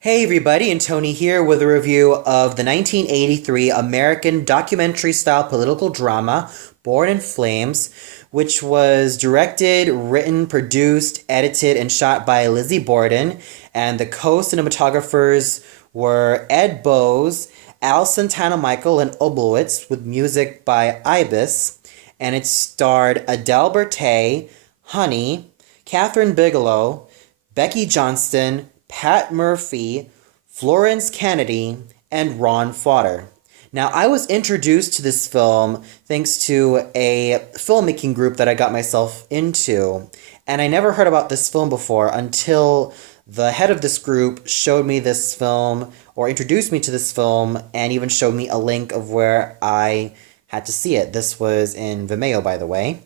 Hey everybody, and Tony here with a review of the 1983 American documentary-style political drama, Born in Flames, which was directed, written, produced, edited, and shot by Lizzie Borden, and the co-cinematographers were Ed Bowes, Al Santana-Michael, and Oblowitz, with music by Ibis, and it starred Adele Bertay, Honey, Catherine Bigelow, Becky Johnston, Pat Murphy, Florynce Kennedy, and Ron Fodder. Now, I was introduced to this film thanks to a filmmaking group that I got myself into, and I never heard about this film before until the head of this group showed me this film, or introduced me to this film, and even showed me a link of where I had to see it. This was in Vimeo, by the way.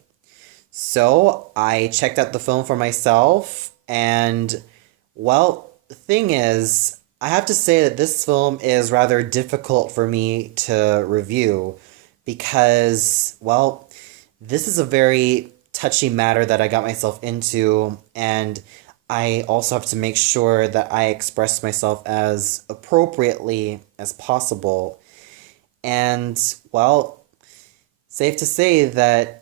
So, I checked out the film for myself, and, well, the thing is, I have to say that this film is rather difficult for me to review because, well, this is a very touchy matter that I got myself into, and I also have to make sure that I express myself as appropriately as possible. And, well, safe to say that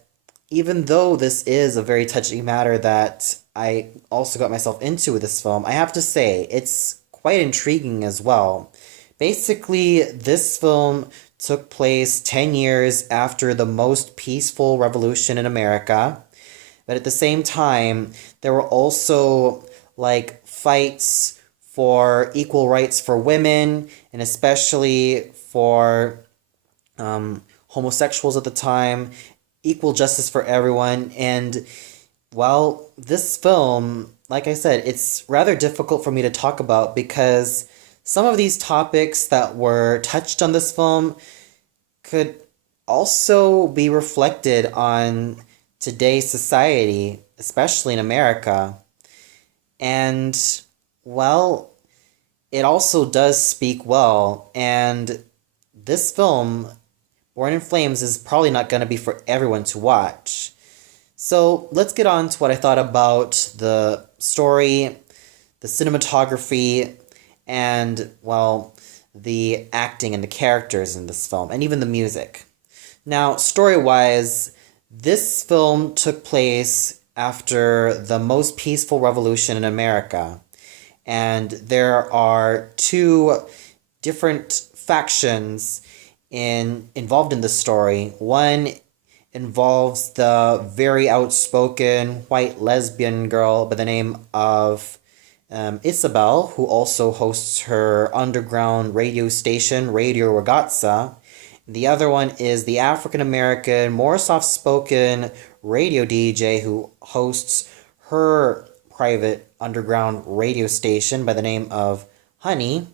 even though this is a very touchy matter that I also got myself into with this film, I have to say it's quite intriguing as well. Basically, this film took place 10 years after the most peaceful revolution in America, but at the same time, there were also like fights for equal rights for women, and especially for homosexuals at the time, equal justice for everyone, and well, this film, like I said, it's rather difficult for me to talk about because some of these topics that were touched on this film could also be reflected on today's society, especially in America. And, well, it also does speak well, and this film, Born in Flames, is probably not going to be for everyone to watch. So let's get on to what I thought about the story, the cinematography, and, well, the acting and the characters in this film, and even the music. Now, story-wise, this film took place after the most peaceful revolution in America, and there are two different factions involved in the story. One involves the very outspoken white lesbian girl by the name of Isabel, who also hosts her underground radio station, Radio Ragazza. The other one is the African American, more soft spoken radio DJ who hosts her private underground radio station by the name of Honey.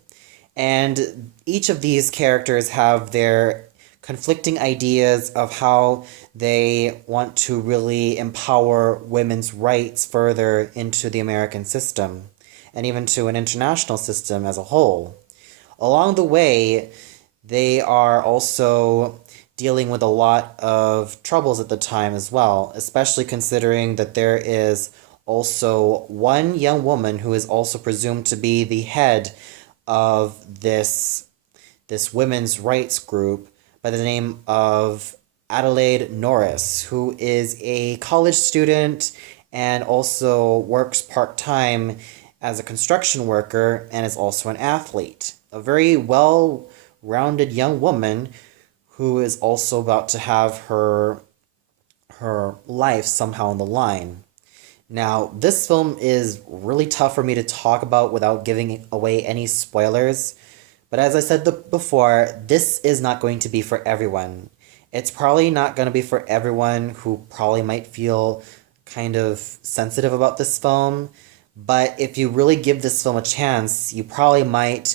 And each of these characters have their conflicting ideas of how they want to really empower women's rights further into the American system, and even to an international system as a whole. Along the way, they are also dealing with a lot of troubles at the time as well, especially considering that there is also one young woman who is also presumed to be the head of this women's rights group by the name of Adelaide Norris, who is a college student and also works part-time as a construction worker and is also an athlete. A very well-rounded young woman who is also about to have her life somehow on the line. Now, this film is really tough for me to talk about without giving away any spoilers. But as I said before, this is not going to be for everyone. It's probably not going to be for everyone who probably might feel kind of sensitive about this film. But if you really give this film a chance, you probably might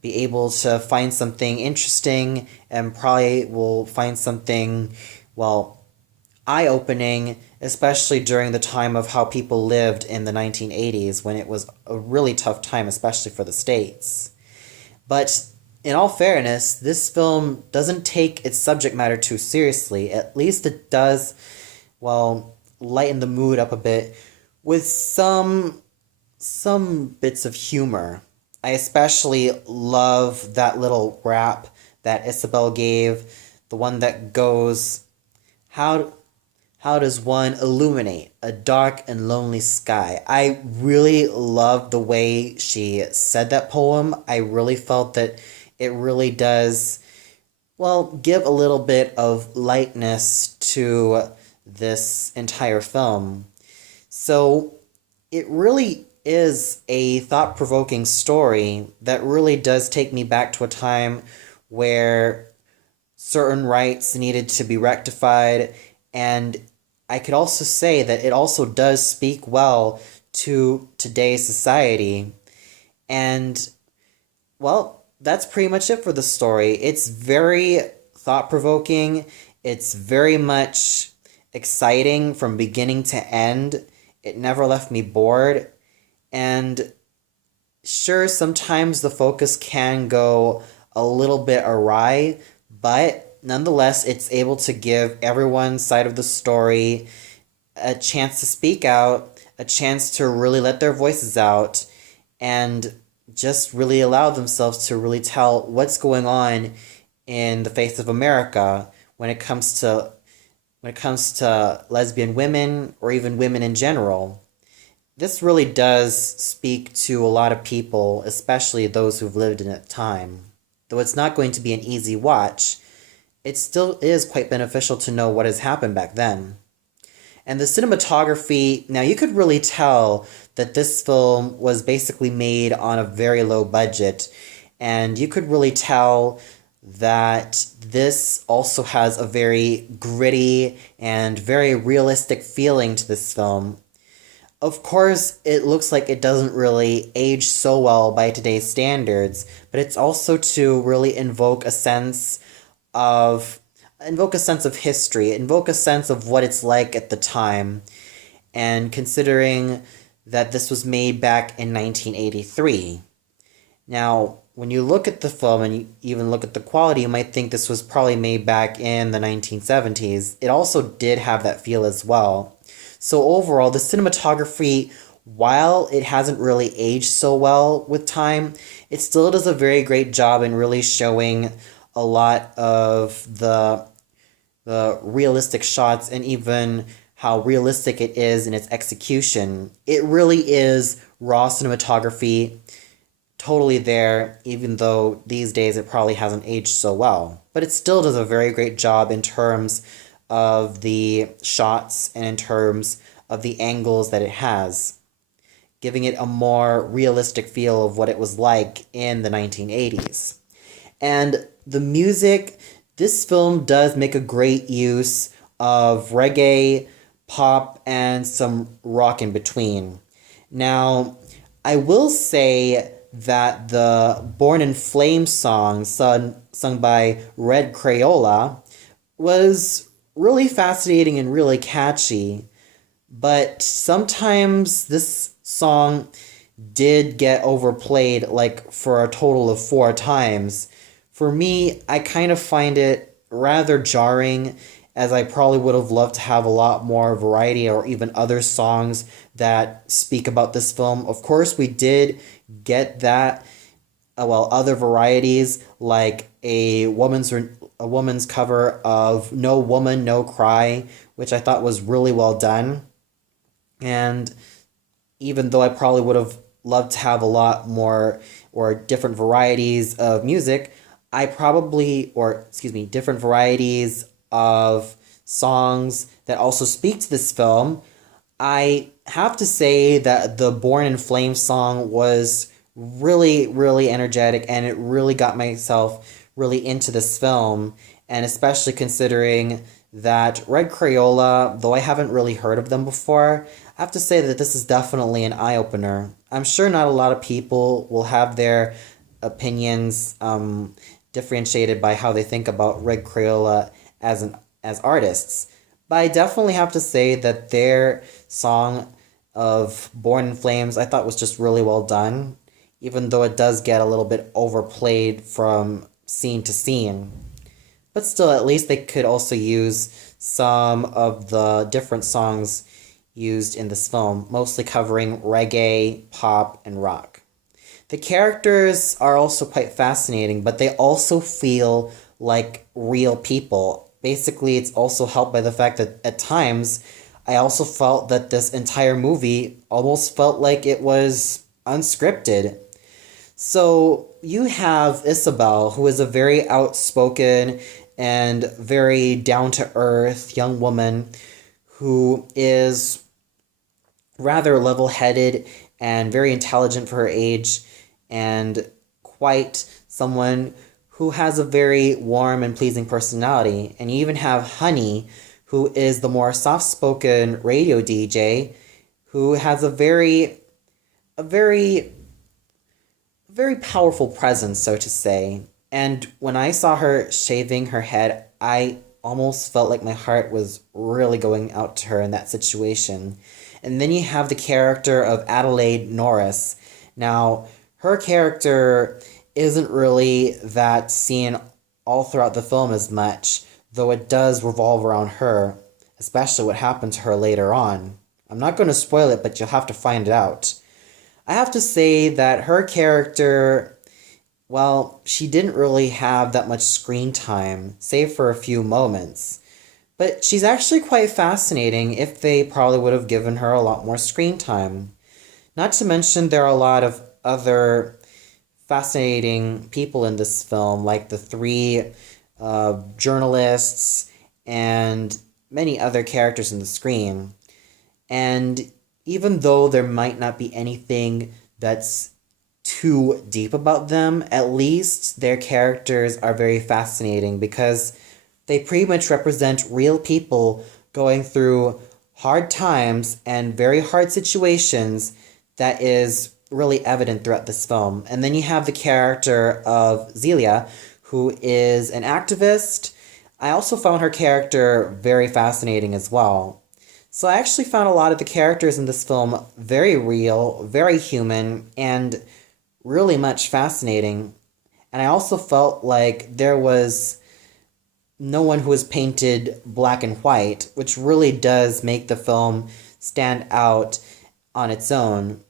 be able to find something interesting and probably will find something, well, eye-opening, especially during the time of how people lived in the 1980s when it was a really tough time, especially for the States. But in all fairness, this film doesn't take its subject matter too seriously. At least it does, well, lighten the mood up a bit with some bits of humor. I especially love that little rap that Isabel gave, the one that goes, How how does one illuminate a dark and lonely sky? I really loved the way she said that poem. I really felt that it really does, well, give a little bit of lightness to this entire film. So it really is a thought provoking story that really does take me back to a time where certain rights needed to be rectified, and I could also say that it also does speak well to today's society. And, well, that's pretty much it for the story. It's very thought provoking, it's very much exciting from beginning to end. It never left me bored, and sure, sometimes the focus can go a little bit awry, but nonetheless, it's able to give everyone's side of the story a chance to speak out, a chance to really let their voices out, and just really allow themselves to really tell what's going on in the face of America when it comes to lesbian women or even women in general. This really does speak to a lot of people, especially those who've lived in that time. Though it's not going to be an easy watch, it still is quite beneficial to know what has happened back then. And the cinematography, now you could really tell that this film was basically made on a very low budget, and you could really tell that this also has a very gritty and very realistic feeling to this film. Of course, it looks like it doesn't really age so well by today's standards, but it's also to really invoke a sense of history, invoke a sense of what it's like at the time. And considering that this was made back in 1983. Now, when you look at the film and you even look at the quality, you might think this was probably made back in the 1970s. It also did have that feel as well. So overall, the cinematography, while it hasn't really aged so well with time, it still does a very great job in really showing a lot of the realistic shots and even how realistic it is in its execution. It really is raw cinematography, totally there, even though these days it probably hasn't aged so well. But it still does a very great job in terms of the shots and in terms of the angles that it has, giving it a more realistic feel of what it was like in the 1980s. And the music, this film does make a great use of reggae, pop, and some rock in between. Now, I will say that the Born in Flames song sung by Red Crayola was really fascinating and really catchy, but sometimes this song did get overplayed like for a total of 4 times. For me, I kind of find it rather jarring, as I probably would have loved to have a lot more variety or even other songs that speak about this film. Of course, we did get that, other varieties like a woman's cover of No Woman, No Cry, which I thought was really well done. And even though I probably would have loved to have a lot more or different varieties of music, different varieties of songs that also speak to this film, I have to say that the Born in Flames song was really, really energetic, and it really got myself really into this film, and especially considering that Red Crayola, though I haven't really heard of them before, I have to say that this is definitely an eye-opener. I'm sure not a lot of people will have their opinions differentiated by how they think about Red Crayola as artists, but I definitely have to say that their song of Born in Flames I thought was just really well done, even though it does get a little bit overplayed from scene to scene. But still, at least they could also use some of the different songs used in this film, mostly covering reggae, pop, and rock. The characters are also quite fascinating, but they also feel like real people. Basically, it's also helped by the fact that at times I also felt that this entire movie almost felt like it was unscripted. So you have Isabel, who is a very outspoken and very down to earth young woman who is rather level headed and very intelligent for her age, and quite someone who has a very warm and pleasing personality. And you even have Honey, who is the more soft spoken radio DJ, who has a very, very powerful presence, so to say. And when I saw her shaving her head, I almost felt like my heart was really going out to her in that situation. And then you have the character of Adelaide Norris. Now, her character isn't really that seen all throughout the film as much, though it does revolve around her, especially what happened to her later on. I'm not going to spoil it, but you'll have to find it out. I have to say that her character, well, she didn't really have that much screen time, save for a few moments. But she's actually quite fascinating if they probably would have given her a lot more screen time. Not to mention, there are a lot of other fascinating people in this film, like the three journalists and many other characters in the screen. And even though there might not be anything that's too deep about them, at least their characters are very fascinating because they pretty much represent real people going through hard times and very hard situations that is really evident throughout this film. And then you have the character of Zelia, who is an activist. I also found her character very fascinating as well. So I actually found a lot of the characters in this film very real, very human, and really much fascinating. And I also felt like there was no one who was painted black and white, which really does make the film stand out on its own.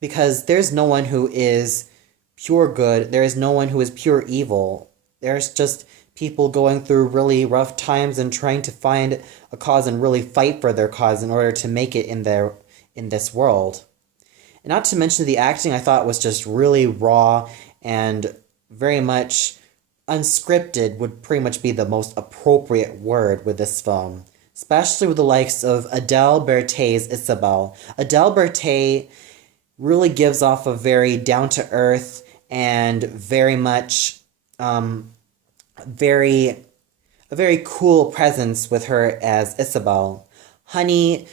Because there's no one who is pure good, there is no one who is pure evil. There's just people going through really rough times and trying to find a cause and really fight for their cause in order to make it in this world. And not to mention the acting, I thought was just really raw and very much unscripted would pretty much be the most appropriate word with this film. Especially with the likes of Adele Bertay's Isabel. Adele Bertay really gives off a very down-to-earth and very much a very cool presence with her as Isabel. Honey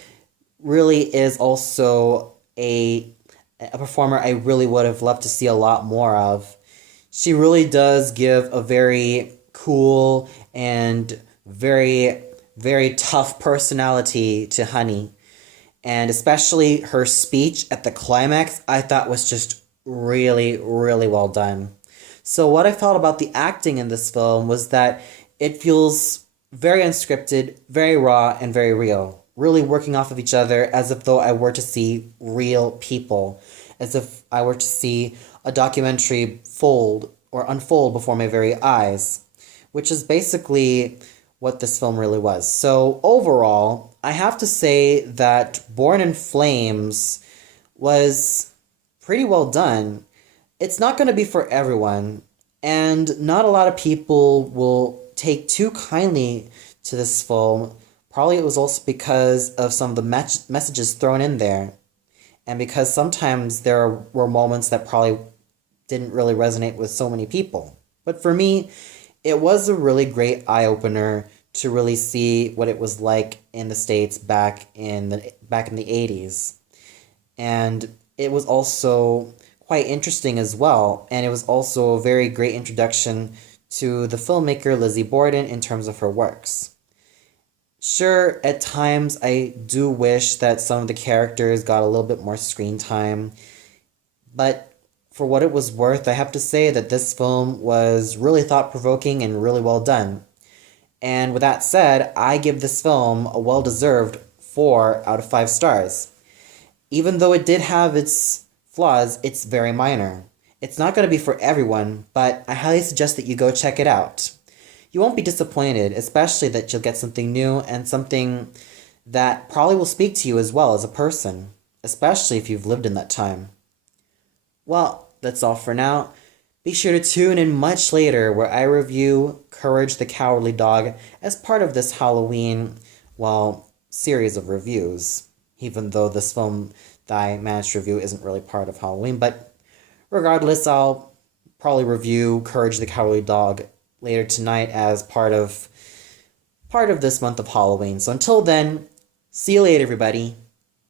really is also a performer I really would have loved to see a lot more of. She really does give a very cool and very, very tough personality to Honey. And especially her speech at the climax, I thought was just really, really well done. So what I felt about the acting in this film was that it feels very unscripted, very raw, and very real. Really working off of each other as if though I were to see real people. As if I were to see a documentary fold or unfold before my very eyes. Which is basically what this film really was. So overall, I have to say that Born in Flames was pretty well done. It's not going to be for everyone, and not a lot of people will take too kindly to this film. Probably it was also because of some of the messages thrown in there, and because sometimes there were moments that probably didn't really resonate with so many people. But for me, it was a really great eye-opener to really see what it was like in the States back in the 80s. And it was also quite interesting as well, and it was also a very great introduction to the filmmaker Lizzie Borden in terms of her works. Sure, at times I do wish that some of the characters got a little bit more screen time, but for what it was worth, I have to say that this film was really thought-provoking and really well done. And with that said, I give this film a well-deserved 4 out of 5 stars. Even though it did have its flaws, it's very minor. It's not going to be for everyone, but I highly suggest that you go check it out. You won't be disappointed, especially that you'll get something new and something that probably will speak to you as well as a person, especially if you've lived in that time. Well, that's all for now. Be sure to tune in much later where I review Courage the Cowardly Dog as part of this Halloween, well, series of reviews. Even though this film that I managed to review isn't really part of Halloween, but regardless, I'll probably review Courage the Cowardly Dog later tonight as part of this month of Halloween. So until then, see you later, everybody.